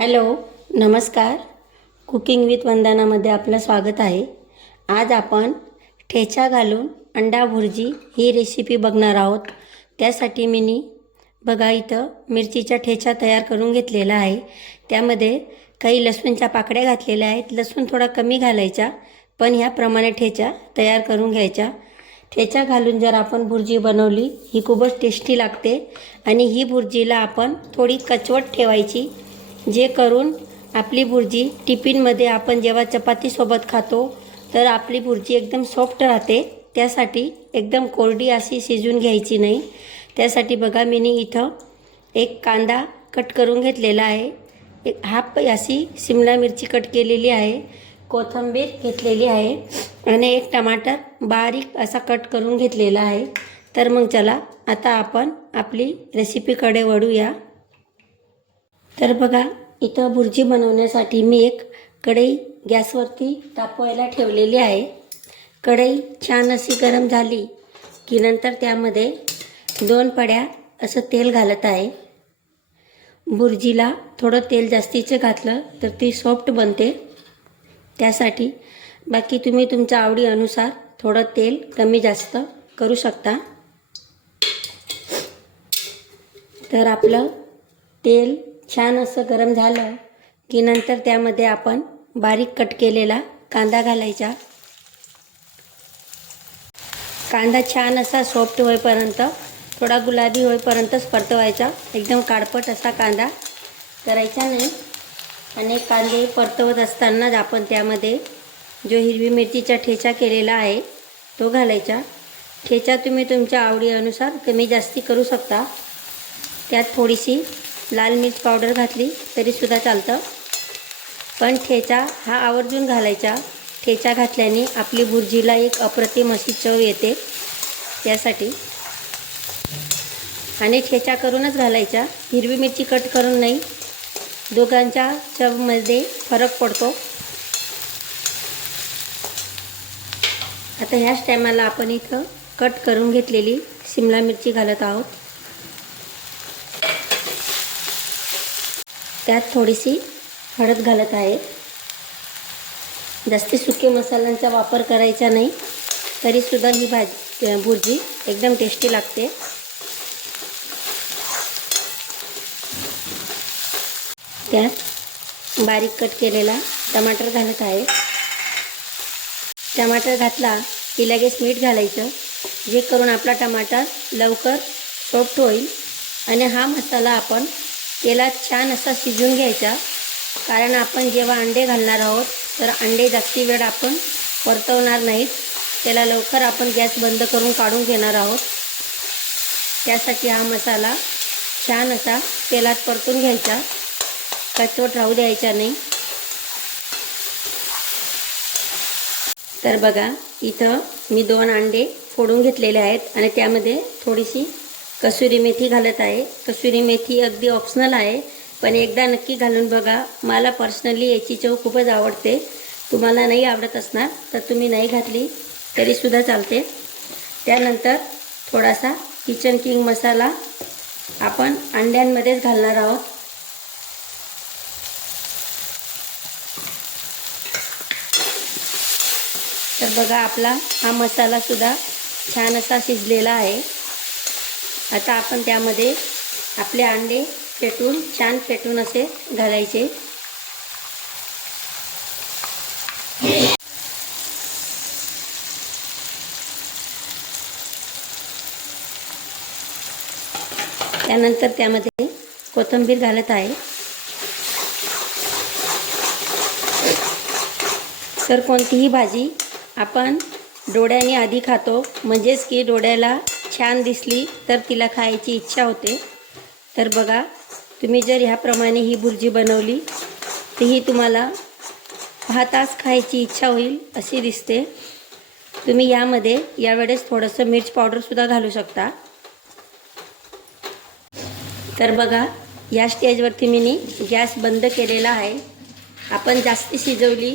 Hello, नमस्कार. Cooking with वंदनामध्ये आपलं स्वागत आहे. आज आपण ठेचा घालून अंडा भुर्जी ही रेसिपी बघणार आहोत. त्यासाठी मी बघा इथं मिरचीचा ठेचा तयार करून घेतलेला आहे. त्यामध्ये काही लसूणच्या पाकळ्या घातलेल्या आहेत. लसूण थोडा कमी घालायचा, पण ह्याप्रमाणे ठेचा तयार करून घ्यायचा. ठेचा घालून जर आपण भुर्जी बनवली ही खूपच टेस्टी लागते. आणि ही भुर्जीला आपण थोडी कचवट ठेवायची, जे करून आपली भुर्जी टिफिनमध्ये आपण जेव्हा चपातीसोबत खातो तर आपली भुर्जी एकदम सॉफ्ट राहते. त्यासाठी एकदम कोरडी अशी शिजून घ्यायची नाही. त्यासाठी बघा मी इथं एक कांदा कट करून घेतलेला आहे, एक हाफ अशी शिमला मिरची कट केलेली आहे, कोथिंबीर घेतलेली आहे आणि एक टमाटर बारीक असा कट करून घेतलेला आहे. तर मग चला आता आपण आपली रेसिपीकडे वळूया. तर बघा इथं भुर्जी बनवण्यासाठी मी एक कढई गॅसवरती तापवायला ठेवलेली आहे. कढई छान अशी गरम झाली की नंतर त्यामध्ये 2 पड्या असं तेल घालत आहे. भुर्जीला थोडं तेल जास्तीचं घातलं तर ती सॉफ्ट बनते. त्यासाठी बाकी तुम्ही तुमच्या आवडीनुसार थोडं तेल कमी जास्त करू शकता. तर आपलं तेल छान असं गरम झालं की नंतर त्यामध्ये आपण बारीक कट केलेला कांदा घालायचा. कांदा छान असा सॉफ्ट होईपर्यंत, थोडा गुलाबी होईपर्यंतच परतवायचा. एकदम काळपट असा कांदा करायचा नाही. आणि कांदे परतवत असतानाच आपण त्यामध्ये जो हिरवी मिरचीचा ठेचा केलेला आहे तो घालायचा. ठेचा तुम्ही तुमच्या आवडीनुसार कमी जास्ती करू शकता. त्यात थोडीशी लाल मिर्च पावडर घातली तरीसुद्धा चालतं, पण ठेचा हा आवर्जून घालायचा. ठेचा घातल्याने आपली भुर्जीला एक अप्रतिम अशी चव येते. त्यासाठी आणि ठेचा करूनच घालायचा, हिरवी मिरची कट करून नाही. दोघांच्या चवमध्ये फरक पडतो. आता ह्याच टायमाला आपण इथं कट करून घेतलेली शिमला मिरची घालत आहोत. त्यात थोडीशी हळद घालत आहे. जास्ती सुके मसाल्यांचा वापर करायचा नाही, तरीसुद्धा ही भुर्जी एकदम टेस्टी लागते. त्यात बारीक कट केलेला टमाटर घालत आहे. टमाटर घातला की लगेच मीठ घालायचं, जे करून आपला टमाटर लवकर सॉफ्ट होईल. आणि हा मसाला आपण तेलात छान असा शिजून घ्यायचा, कारण आपण जेव्हा अंडे घालणार आहोत तर अंडे जास्ती वेळ आपण परतवणार नाहीत. त्याला लवकर आपण गॅस बंद करून काढून घेणार आहोत. त्यासाठी हा मसाला छान असा तेलात परतून घ्यायचा, कचवट राहू द्यायचा नाही. तर बघा इथं मी 2 अंडे फोडून घेतलेले आहेत आणि त्यामध्ये थोडीशी कसुरी मेथी घालत आहे. कसुरी मेथी अगदी ऑप्शनल आहे, पण एकदा नक्की घालून बघा. मला पर्सनली याची चव खूपच आवडते. तुम्हाला नाही आवडत असणार तर तुम्ही नाही घातली तरीसुद्धा चालते. त्यानंतर थोडासा किचन किंग मसाला आपण अंड्यांमध्येच घालणार आहोत. तर बघा आपला हा मसालासुद्धा छान असा शिजलेला आहे. आता आपण त्यामध्ये आपले अंडे छान फेटून असे घालायचे. त्यानंतर त्यामध्ये कोथिंबीर घालत आहे. तर कोणतीही भाजी आपण डोळ्याने आधी खातो, म्हणजेच की डोळ्याला छान दिसली तर तिला खायची इच्छा होते. तर बघा तुम्ही जर ह्याप्रमाणे ही भुर्जी बनवली तर ही तुम्हाला पाहताच खायची इच्छा होईल अशी दिसते. तुम्ही यामध्ये यावेळेस थोडंसं मिर्च पावडरसुद्धा घालू शकता. तर बघा या स्टेजवरती मी गॅस बंद केलेला आहे. आपण जास्ती शिजवली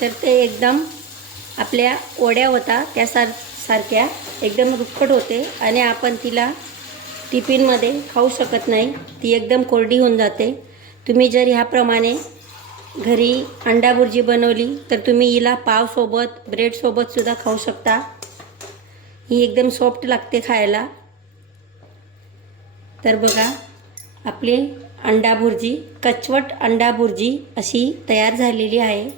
तर ते एकदम आपल्या वड्या होता त्यासारख्या एकदम रुखट होते आणि आपण तिला टिफिनमध्ये खाऊ शकत नाही. ती एकदम कोरडी होऊन जाते. तुम्ही जर ह्याप्रमाणे घरी अंडा भुर्जी बनवली तर तुम्ही हिला पावसोबत ब्रेडसोबतसुद्धा खाऊ शकता. ही एकदम सॉफ्ट लागते खायला. तर बघा आपली अंडा भुर्जी, कचवट अंडा भुर्जी अशी तयार झालेली आहे.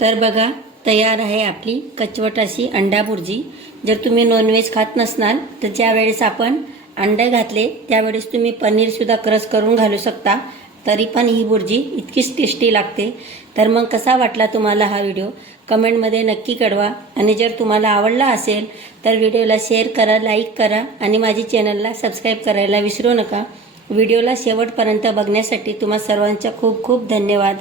तर बघा तयार आहे आपली कचवट अशी अंडा भुर्जी. जर तुम्ही नॉनव्हेज खात नसणार तर ज्यावेळेस आपण अंडे घातले त्यावेळेस तुम्ही पनीरसुद्धा क्रश करून घालू शकता. तरी पण ही भुर्जी इतकीच टेस्टी लागते. तर मग कसा वाटला तुम्हाला हा व्हिडिओ कमेंटमध्ये नक्की कळवा. आणि जर तुम्हाला आवडला असेल तर व्हिडिओला शेअर करा, लाईक करा आणि माझी चॅनलला सबस्क्राईब करायला विसरू नका. व्हिडिओला शेवटपर्यंत बघण्यासाठी तुम्हा सर्वांचा खूप खूप धन्यवाद.